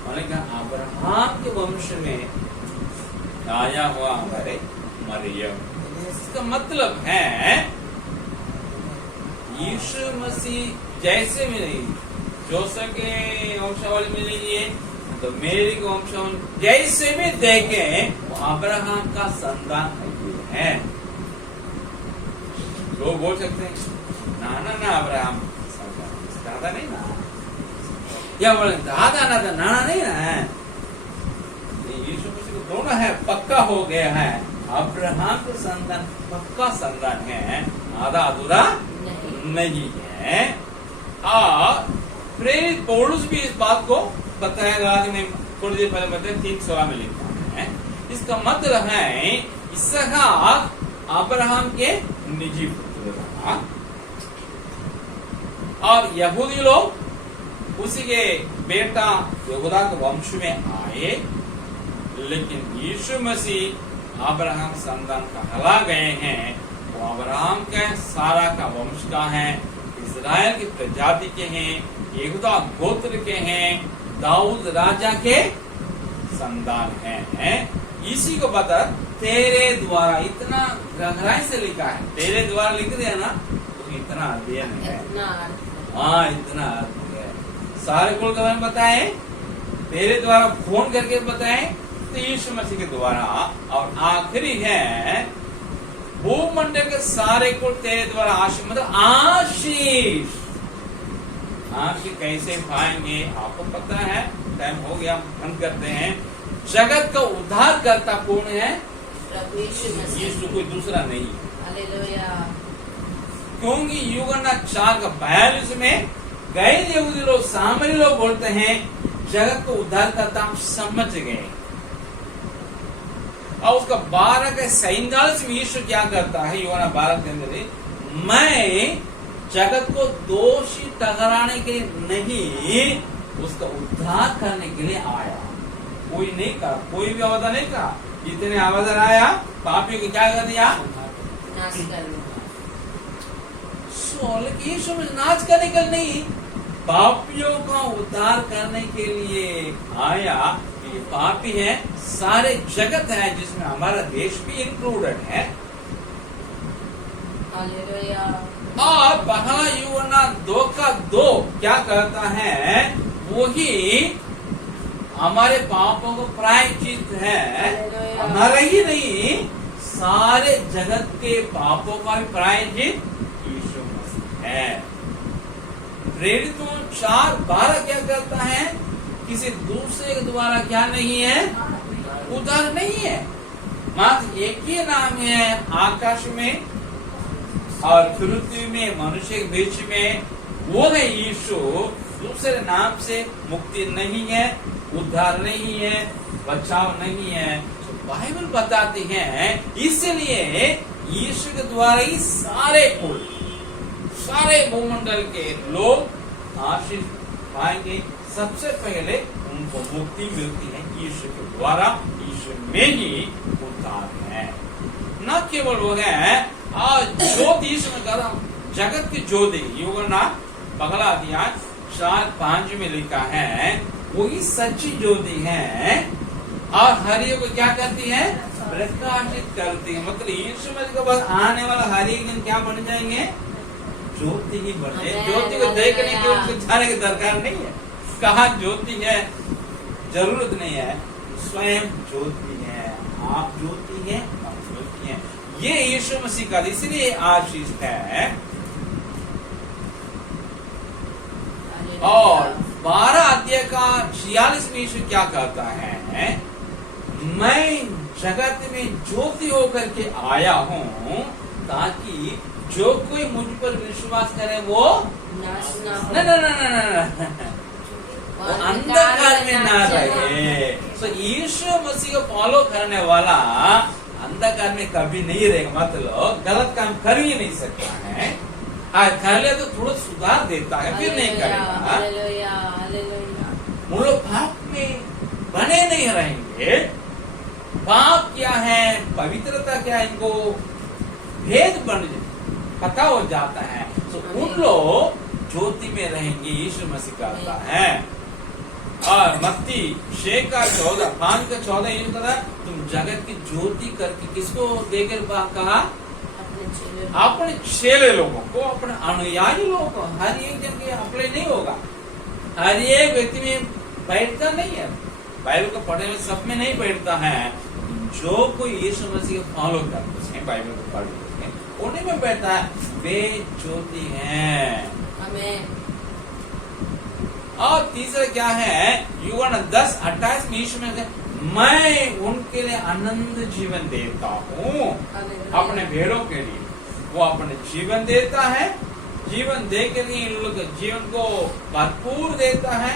अब्राहम के वंश में आया हुआ हमारे मरियम, इसका मतलब है यीशु मसीह जैसे मिले, जोसेफ के वंशावली मिलेगी, तो मेरी को वंशावली जैसे भी देखे वो अब्राहम का संतान है। लोग बोल सकते हैं ना अब्राहम संतान, दादा नहीं ना, या बोले दादा ना नाना नहीं ना है। यीशु मसीह को दोनों है, पक्का हो गया है, अब्राहम के संतान पक्का संतान है, आधा अधूरा नहीं है। और प्रेरित पौलुस भी इस बात को बताएगा, थोड़ी देर पहले बताया 3:16 में लिखा है। इसका मतलब है इसहाक अब्राहम के निजी पुत्र था, और यहूदी लोग उसी के बेटा यहूदा के वंश में आए, लेकिन यीशु मसीह अब्राहम संतान कहला गए हैं। वो अब्राहम के सारा का वंश का है, इस्राएल की प्रजाति के हैं, यहूदा गोत्र के हैं, दाऊद राजा के संतान हैं। इसी को बता तेरे द्वारा, इतना गहराई से लिखा है, तेरे द्वारा लिख दिया ना, तो इतना अध्ययन है, हाँ इतना अर्थ है। सारे कुल के बारे में बताए, तेरे द्वारा फोन करके बताए, तो यीशु मसीह के द्वारा। और आखिरी है भूमंडल के सारे कुल तेरे द्वारा आशीष, मतलब आशीष। आशीष कैसे पाएंगे आपको पता है, टाइम हो गया, बंद करते हैं। जगत का उद्धार करता कौन है? यीशु, कोई दूसरा नहीं। हालेलुया। क्योंकि यूहन्ना 4:42 में गैर यहूदी लोग, सामरी लोग बोलते हैं जगत को उद्धार करता, हम समझ गए। और उसका 12:47 में यीशु क्या करता है, यूहन्ना 12 के अंदर, मैं जगत को दोषी ठहराने के लिए नहीं, उसका उद्धार करने के लिए आया। कोई नहीं कहा, कोई भी अवधान नहीं कहा, इतने अवधान आया, पापियों को क्या कर दिया? नाश करने। लेकिन यीशु में नाश करने के लिए नहीं, पापियों का उद्धार करने के लिए आया। ये पापी है, सारे जगत है, जिसमें हमारा देश भी इंक्लूडेड है। हालेलुया। और पहला यूहन्ना 2:2 क्या कहता है, वही हमारे पापों को प्रायश्चित है, हालेलुया। हमारा ही नहीं सारे जगत के पापों का भी प्रायश्चित यीशु मसीह है। प्रेरितों 4:12 क्या करता है? किसी दूसरे के द्वारा क्या नहीं है, उद्धार नहीं है, मात्र एक ही नाम है आकाश में और पृथ्वी में मनुष्य के बीच में, वो है यीशु। दूसरे नाम से मुक्ति नहीं है, उद्धार नहीं है, बचाव नहीं है। तो बाइबल बताती है इसलिए यीशु के द्वारा ही सारे कुल, सारे भूमंडल के लोग आशीष पाएंगे। सबसे पहले उनको मुक्ति मिलती है यीशु के द्वारा, यीशु में ही उद्धार है। न केवल वो है आज ज्योति यीशु में कहा, जगत की ज्योति यूहन्ना पगला अध्याय 4:5 में लिखा है, वही सच्ची ज्योति है और हर एक को क्या करती है, प्रकाशित करती है। मतलब यीशु मसीह के पास आने वाला हर एक दिन क्या बन जाएंगे, ज्योति ही बन जाए। ज्योति को देखने के उनको जाने की दरकार नहीं है, कहाँ ज्योति है जरूरत नहीं है, स्वयं ज्योति है। आप ज्योति हैं, आप ज्योति हैं। ये यीशु मसीह का इसलिए आशीष है। और 12 अध्याय का 46 में यीशु क्या कहता है, मैं जगत में ज्योति होकर के आया हूँ ताकि जो कोई मुझ पर विश्वास करे वो नाश ना हो। न वो अंधकार में ना रहे। तो यीशु मसीह को फॉलो करने वाला अंधकार में कभी नहीं रहेगा। मतलब गलत काम कर ही नहीं सकता है, कर ले तो थोड़ा सुधार देता है, फिर नहीं करेगा। Hallelujah, hallelujah. वो लोग पाप में बने नहीं रहेंगे। पाप क्या है, पवित्रता क्या है, इनको भेद बन पता हो जाता है। तो उन लोग ज्योति में रहेंगे, यीशु मसीह कहता है। और मत्ती 6:14 ये कहा, तुम जगत की ज्योति करके किसको देकर कहा, अपने चेले लोगों को, अपने अनुयायी लोगों को। हर एक जन के अप्लाई नहीं होगा, हर एक व्यक्ति में बैठता नहीं है, बाइबल को पढ़ने में सब में नहीं बैठता है। जो कोई यीशु मसीह को फॉलो करते हैं, बाइबल को पढ़ते हैं, उन्हीं में बैठता है, वे ज्योति हैं। आमीन। और तीसरा क्या है, यूहन्ना 10:28 में यीशु में मैं उनके लिए आनंद जीवन देता हूँ, अपने भेड़ों के लिए वो अपने जीवन देता है। जीवन दे के लिए इन लोग जीवन को भरपूर देता है।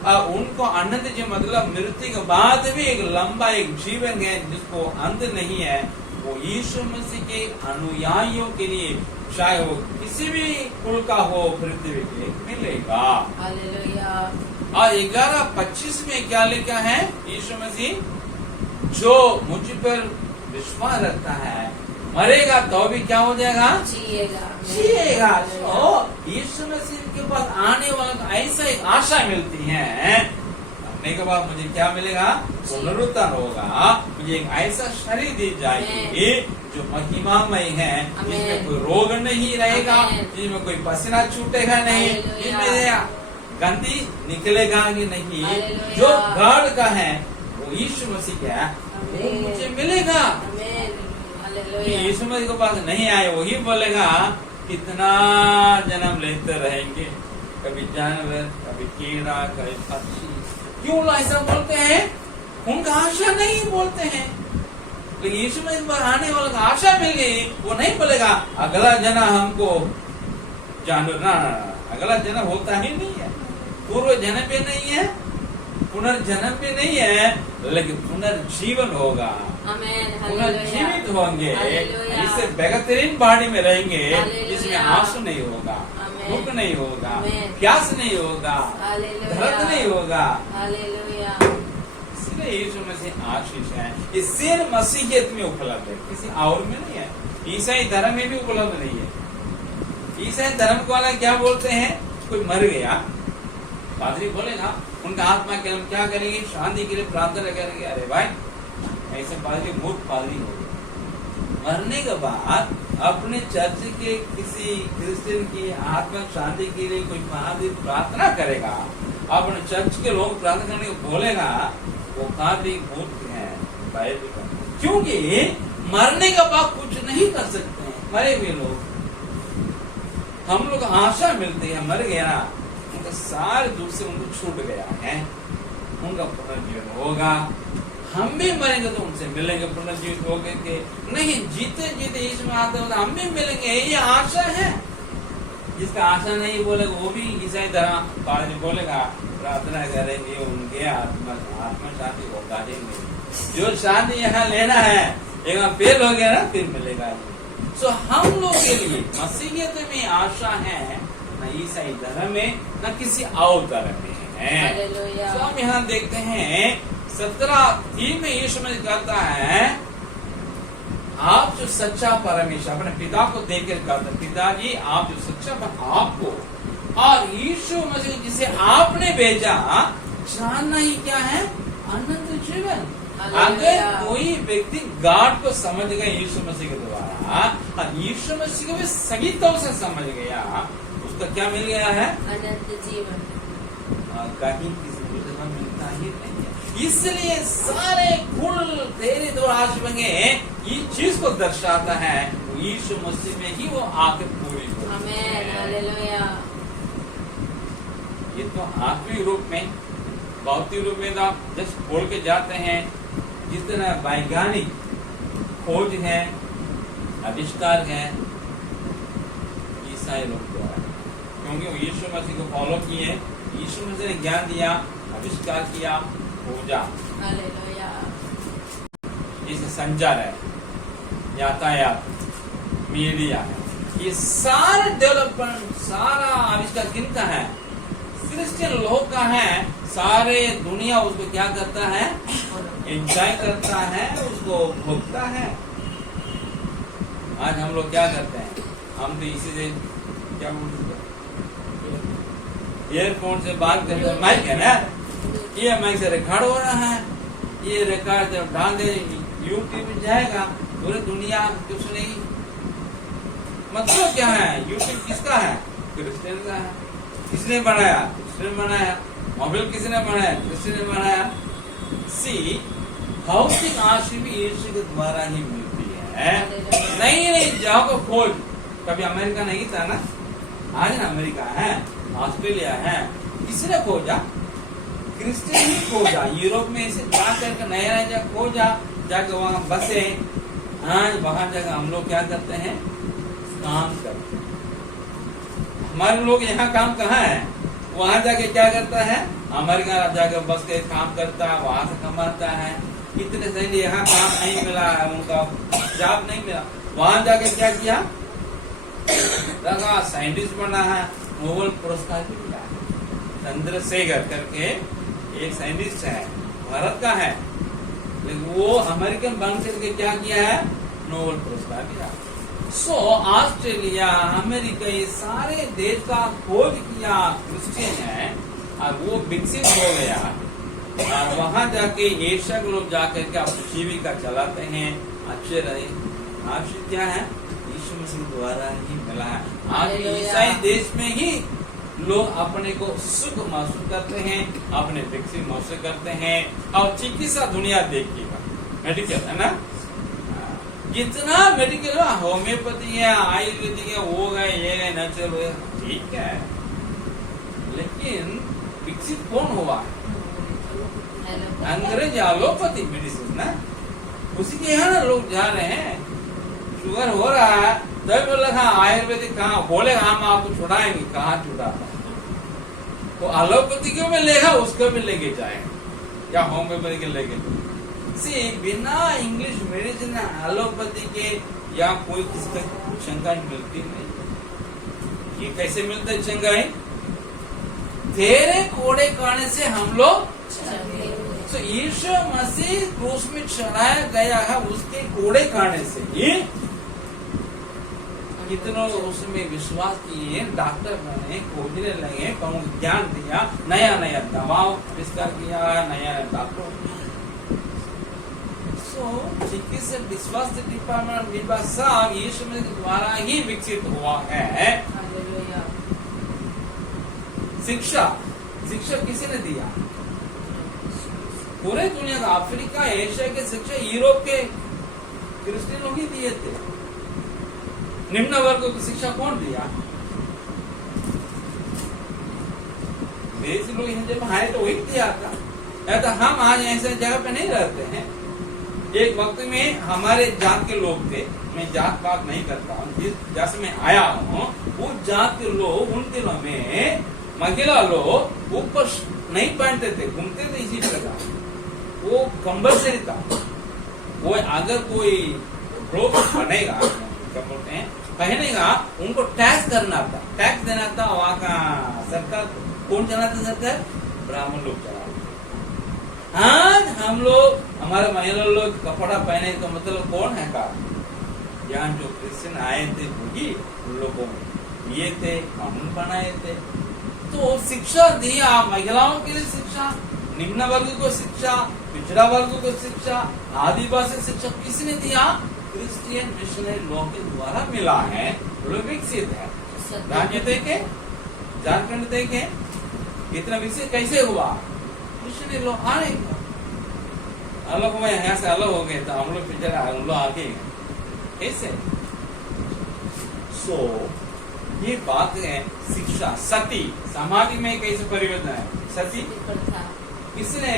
और उनको आनंद जीवन मतलब मृत्यु के बाद भी एक लंबा एक जीवन है जिसको अंत नहीं है। वो यीशु मसीह के अनुयायियों के लिए, चाहे वो किसी भी कुल का हो, पृथ्वी पे मिलेगा। हालेलुया। और 11:25 में क्या लिखा है, यीशु मसीह जो मुझ पर विश्वास रखता है मरेगा तो भी क्या हो जाएगा, जिएगा। तो यीशु मसीह के पास आने वाले को ऐसा एक आशा मिलती है, मरने के बाद मुझे क्या मिलेगा, पुनरुत्थान होगा, मुझे एक ऐसा शरीर दी जाएगी जो महिमामय है, जिसमें कोई रोग नहीं रहेगा, जिसमें कोई पसीना छूटेगा नहीं, जिसमें गंदी निकलेगा कि नहीं। जो गॉड का है वो यीशु मसीह का वो मुझे मिलेगा। यीशु मसीह के पास नहीं आए, वही बोलेगा कितना जन्म लेते रहेंगे, कभी जानवर, कभी कीड़ा, कभी पक्षी। क्यों ऐसा बोलते हैं, उनका आशा नहीं बोलते हैं। लेकिन यीशु मसीह पर आने वालों का आशा मिल गई, वो नहीं बोलेगा अगला जन्म हमको जानवर, ना अगला जन्म होता ही नहीं है, पूर्व जन्म भी नहीं है, पुनर्जन्म भी नहीं है, लेकिन पुनर्जीवन होगा, पुनर्जीवित होंगे। इससे बेहतरीन बॉडी में रहेंगे, जिसमें आंसू नहीं होगा, भूख नहीं होगा, प्यास नहीं होगा, दर्द नहीं होगा। इसलिए यीशु मसीह आशीष है। इससे मसीहियत में उपलब्ध है, किसी और में नहीं है। ईसाई धर्म में भी उपलब्ध नहीं है। ईसाई धर्म को वाला क्या बोलते हैं, कोई मर गया, पादरी बोलेगा उनका आत्मा के हम क्या करेंगे, शांति के लिए प्रार्थना करेंगे। अरे भाई, ऐसे पादरी मूर्ख पादरी हो गए। मरने के बाद अपने चर्च के किसी क्रिश्चियन की आत्मा शांति के लिए कोई पादरी प्रार्थना करेगा, अपने चर्च के लोग प्रार्थना करने को बोलेगा वो काफी मूर्ख है, क्योंकि मरने का बाद कुछ नहीं कर सकते हैं। मरे हुए लोग, हम लोग आशा मिलती है, मर गया उनका सारे दुख से उनको छूट गया है, उनका पुनर्जीवन होगा। हम भी मरेंगे तो उनसे मिलेंगे, पुनर्जीवित होके के नहीं जीते जीते इसमें आते होते हम भी मिलेंगे, ये आशा है। जिसका आशा नहीं बोलेगा वो भी ईसाई तरह कॉलेज बोलेगा, प्रार्थना करेंगे उनके आत्मा शांति होगा ही नहीं। जो शांति यहाँ लेना है एक बार फेल हो गया ना फिर मिलेगा। सो हम लोग के लिए मसीहियत में आशा है, न ईसाई धर्म में न किसी और धर्म में है। हालेलुया। तो हम यहाँ देखते हैं 17:3 में यीशु मसीह कहता है आप जो सच्चा परमेश्वर अपने पिता को देखकर कहते हैं, पिताजी आप जो सच्चा आपको और यीशु मसीह जिसे आपने भेजा जानना ही क्या है, अनंत जीवन। अगर कोई व्यक्ति गॉड को समझ गया यीशु मसीह के द्वारा और यीशु मसीह को भी सही तरह से समझ गया, उसका क्या मिल गया है, अनंत जीवन। कहीं किसी दूसरे में मिलता ही नहीं है। इसलिए सारे कुल तेरे द्वारा आज बने ये चीज को दर्शाता है यीशु मसीह में ही वो आके पूरी हो। आमीन, हालेलुया। ये तो आत्मिक रूप में, भौतिक रूप में तो जस्ट बोल के जाते हैं। जितना वैज्ञानिक खोज है, आविष्कार है, ईसाई लोग द्वारा, क्योंकि वो यीशु मसीह को फॉलो किए, यीशु मसीह ने ज्ञान दिया, आविष्कार किया, खोजा। हालेलुया। जैसे संचार है, यातायात, मीडिया है, ये सारा डेवलपमेंट, सारा आविष्कार किनका है, क्रिश्चियन लोग का है। सारे दुनिया उसको क्या करता है, एंजॉय करता है, उसको भोगता है। आज हम लोग क्या करते हैं, हम तो इसी से क्या बोलते हैं, ईयरफोन से बात करते हैं, माइक है ना, ये माइक से रिकॉर्ड हो रहा है, ये रिकॉर्ड जब डाल दे यूट्यूब में जाएगा, पूरी दुनिया कुछ नहीं। मतलब क्या है, यूट्यूब किसका है, क्रिश्चियन का है। किसने बनाया, क्रिश्चियन बनाया। मोबाइल किसने बनाया, क्रिश्चियन ने बनाया। सी भौतिक आशीष भी यीशु के द्वारा ही मिलती है। नहीं जाओ को खोज, कभी अमेरिका नहीं था ना, आज ना अमेरिका है, ऑस्ट्रेलिया है, किसने खोजा, क्रिश्चियन ही खोजा। यूरोप में इसे जाकर नया नया खोजा, जाकर वहां बसे। आज वहां जाकर हम लोग क्या करते हैं, काम करते हैं। हमारे लोग यहाँ काम कहाँ है, वहां जाके क्या करता है, अमेरिका जाकर बस के काम करता है, वहां से कमाता है। कितने सही यहाँ काम नहीं मिला है, उनका जॉब नहीं मिला, वहां जाके क्या किया, लगा साइंटिस्ट बना है, नोबेल पुरस्कार भी मिला है। चंद्रशेखर करके एक साइंटिस्ट है, भारत का है, लेकिन वो अमेरिकन बन करके क्या किया है, नोबेल पुरस्कार दिया। सो ऑस्ट्रेलिया, अमेरिका, ये सारे देश का खोज किया क्रिश्चियन है और वो विकसित हो गया। और वहां जाके एशिया के लोग जाकर के अपनी जीविका चलाते हैं, अच्छे रहे। आज क्या है, यीशु मसीह द्वारा ही मिला है। आज ईसाई देश में ही लोग अपने को सुख महसूस करते हैं, अपने विकसित महसूस करते हैं। और चिकित्सा दुनिया देखिएगा, मेडिकल है ना, जितना मेडिकल होम्योपैथी है, आयुर्वेदिक है, वो गए ये गए, नेचुरल, ठीक है, लेकिन विकसित कौन हुआ है, अंग्रेज एलोपैथी मेडिसिन ना, उसी के यहाँ ना लोग जा रहे हैं। शुगर हो रहा है तो बोला था आयुर्वेदिक कहाँ, बोले हम आपको छुड़ाएंगे, कहाँ छुड़ाता, तो एलोपैथी क्यों में लेगा, उसको भी लेके जाएंगे, या होम्योपैथी के लेके। बिना इंग्लिश मेडिसिन एलोपैथी के या कोई किसका शंकाई मिलती नहीं। ये कैसे मिलता है शंकाई, तेरे कोड़े खाने से हम लोग, तो यीशु मसीह क्रूस में चढ़ाया गया है उसके कोड़े खाने से। ये कितनों उसमें विश्वास किए, डॉक्टर बने, खोजने लगे, ज्ञान दिया, नया नया दवा आविष्कार किया, नया डॉक्टर। चिकित्सा विश्वास डिपार्टमेंट विभाग सब यीशु मसीह के द्वारा ही विकसित हुआ है। शिक्षा शिक्षा किसने दिया? पूरे दुनिया का, अफ्रीका एशिया के शिक्षा यूरोप के क्रिश्चियन लोग ही दिए थे। निम्न वर्ग की शिक्षा कौन दिया? विदेशी लोग हिंदी में आए तो वही दिया था। तो हम आज ऐसे जगह पे नहीं रहते हैं। एक वक्त में हमारे जात के लोग थे, मैं जात बात नहीं करता हूँ, जिस जात से मैं आया हूँ उस जात के लोग उन दिनों में महिला लोग ऊपर नहीं पहनते थे, घूमते थे इसी प्रकार, वो कंपल्सरी था। वो अगर कोई रोग बनेगा क्या बोलते हैं पहनेगा, उनको टैक्स करना था, टैक्स देना था। वहाँ का सरकार कौन चलाता? सरकार ब्राह्मण लोग चलाते। आज हम लोग, हमारे महिला लोग कपड़ा पहने तो मतलब कौन है का? यहाँ जो क्रिश्चियन आए थे वही उन लोगों ये थे, कानून बनाए थे। तो शिक्षा दिया महिलाओं के लिए, शिक्षा निम्न वर्ग को शिक्षा, पिछड़ा वर्ग को शिक्षा, आदिवासी शिक्षा किसने दिया? क्रिश्चियन मिशनरी लोग के द्वारा मिला है, लोग विकसित है। राज्य देखे, झारखंड देखे, इतना विकसित कैसे हुआ? मिशनरी लोग आने अलग हुए, यहाँ से अलग हो गए तो हम लोग पिछड़े, हम लोग आगे कैसे? ये बात है शिक्षा। सती समाज में कैसे परिवर्तन है? सती किसने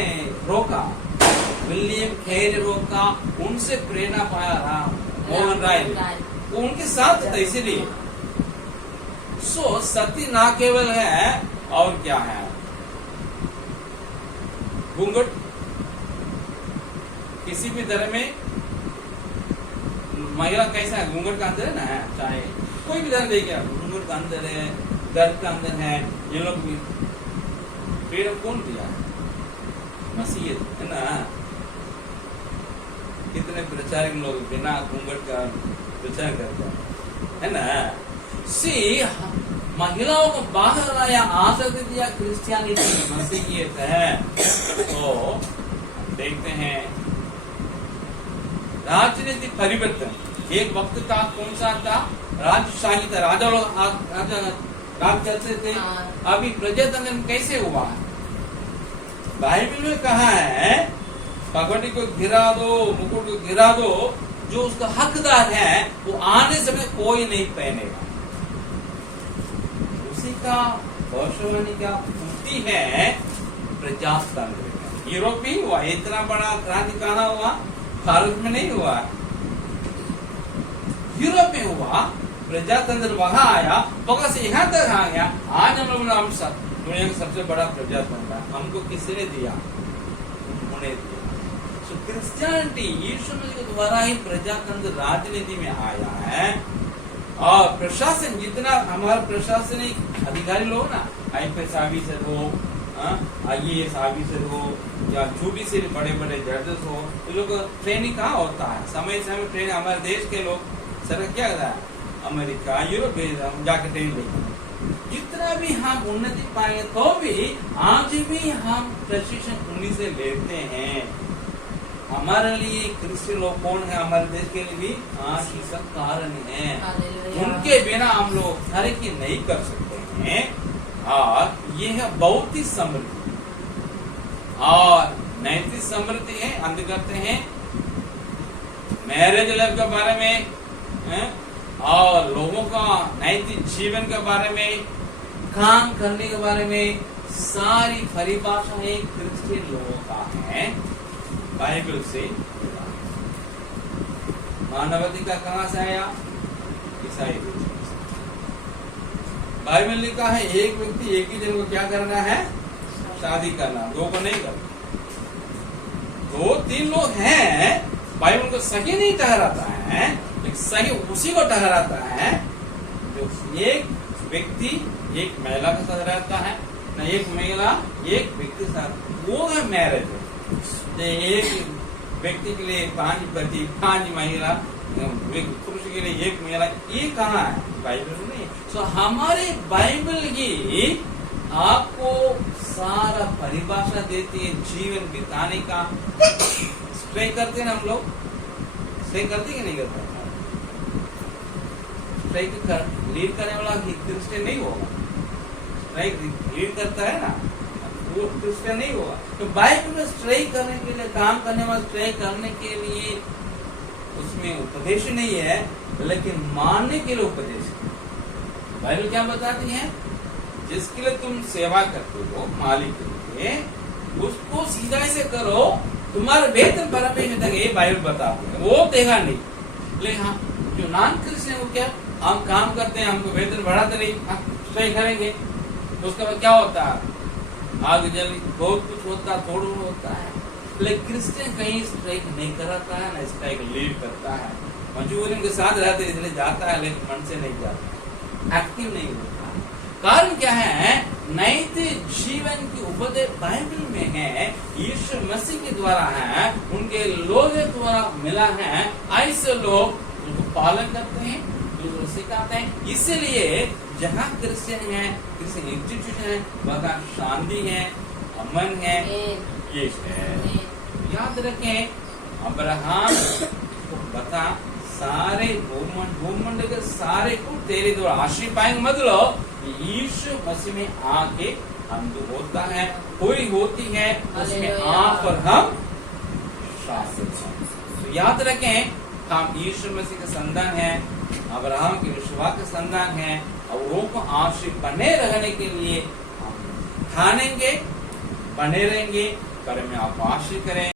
रोका? विलियम खेर रोका, उनसे प्रेरणा पाया राम मोहन राय, वो उनके साथ था इसीलिए। सती ना केवल है और क्या है? घूंघट किसी भी धर्म में महिला कैसा है? घूंघट का अंदर है ना, चाहे कोई भी धर्म देखिए, घूंघट का अंदर है, गर्भ का अंदर है। ये लोग भी फ्रीडम कौन दिया? मसीह है ना। कितने प्रचारक लोग बिना घूंघट का प्रचार करते है ना। महिलाओं को बाहर लाया, आजादी दिया क्रिश्चियनिटी, मसीहियत है। तो देखते हैं राजनीति परिवर्तन। एक वक्त का कौन सा था? राजशाही था, राजा लोग राज करते थे। अभी प्रजातंत्र में कैसे हुआ? बाइबल में कहा है पगड़ी को गिरा दो, मुकुट को गिरा दो, जो उसका हकदार है वो आने समय कोई नहीं पहनेगा। उसी का भविष्यवाणी क्या पूर्ति है प्रजातंत्र। यूरोप में हुआ, इतना बड़ा क्रांति कहाँ हुआ? भारत में नहीं हुआ, यूरोप में हुआ। प्रजातंत्र वहां आया, वहां से यहाँ तक आ गया। आज हम लोग दुनिया का सबसे बड़ा प्रजातंत्र हमको किसने दिया? उन्होंने दिया। क्रिश्चियनिटी यीशु मसीह के द्वारा ही प्रजातंत्र राजनीति में आया है। और प्रशासन, जितना हमारा प्रशासनिक अधिकारी लोग ना, IPS ऑफिसर हो, IAS ऑफिसर हो, या जो भी से बड़े बड़े जजेस हो, ये लोग ट्रेनिंग कहाँ होता है? समय समय ट्रेनिंग। हमारे देश के लोग सरकार क्या करता है? अमेरिका, यूरोप हम जाकर ट्रेनिंग लेते हैं। जितना भी हम उन्नति पाएंगे तो भी आज भी हम प्रशिक्षण उन्हीं से लेते हैं। हमारे लिए क्रिश्चियन लोग कौन है? हमारे देश के लिए भी आज ये सब कारण है। उनके बिना हम लोग तरक्की नहीं कर सकते हैं। और ये है भौतिक समृद्धि और नैतिक समृद्धि है। अंत करते हैं मैरिज लाइफ के बारे में और लोगों का नैतिक जीवन के बारे में, काम करने के बारे में, सारी परिभाषाएं क्रिश्चियन लोगों का है बाइबल से। मानवाधिकार कहाँ से आया? ईसाई बाइबल ने कहा है एक व्यक्ति एक ही जन को क्या करना है? शादी करना, दो को नहीं करना। दो तीन लोग हैं, बाइबल को सही नहीं ठहराता है, लेकिन सही उसी को ठहराता है जो एक व्यक्ति एक महिला के साथ रहता है, न एक महिला एक व्यक्ति के साथ, वो है मैरिज। एक व्यक्ति के लिए 5 पति 5 महिला, पुरुष के लिए 1 महिला, ये कहाँ है? बाइबल में नहीं। सो हमारे बाइबल ही आपको सारा परिभाषा देती है जीवन बिताने का। स्ट्रे करते हैं हम लोग, स्ट्रे करते कि नहीं करते? स्ट्राइक लीड करने वाला क्रिश्चियन नहीं होगा। स्ट्राइक लीड करता है ना, वो क्रिश्चियन नहीं होगा। तो बाइबल में स्ट्राइक करने के लिए, काम करने वाला स्ट्राइक करने के लिए उसमें उपदेश नहीं है, लेकिन मानने के लिए उपदेश है। बाइबल क्या बताती है? जिसके लिए तुम सेवा करते हो, मालिक के लिए, उसको सीधा ऐसे करो, तुम्हारा वेतन परमेश्वर देगा, ये बाइबल बताती है। वो देगा नहीं। लेकिन हाँ, जो नॉन क्रिश्चियन वो क्या, हम काम करते हैं, हमको वेतन बढ़ाते नहीं, स्ट्राइक करेंगे, तो उसके बाद क्या होता है? आगे जल्दी बहुत कुछ होता, थोड़ा होता है। लेकिन क्रिश्चियन कहीं स्ट्राइक नहीं कराता है, ना स्ट्राइक लीड करता है। मजबूरी के साथ रहते इसलिए जाता है, लेकिन मन से नहीं जाता, एक्टिव नहीं होता। कारण क्या है? नैतिक जीवन की उपदेश बाइबल में है, यीशु मसीह के द्वारा है, उनके लोगों द्वारा मिला है। ऐसे लोग उनको पालन करते हैं, दूसरों सिखाते हैं। इसलिए जहाँ क्रिश्चियन है, क्रिश्चियन इंस्टीट्यूशन है, वहाँ शांति है, अमन है, ये है। याद रखें, अब्राहम को बता, सारे भूमंडल के सारे को तेरे द्वारा आशीष पाएंगे। मतलब यीशु मसीह में आके हम जो होता है, कोई होती है, उसमें आ पर हम शासित हैं। तो याद रखें, हम यीशु मसीह के संतान हैं, अब्राहम के विश्वास के संतान हैं, और वो को आशीष बने रहने के लिए हम ठानेंगे, बने रहेंगे। पर में आप आशीष करें।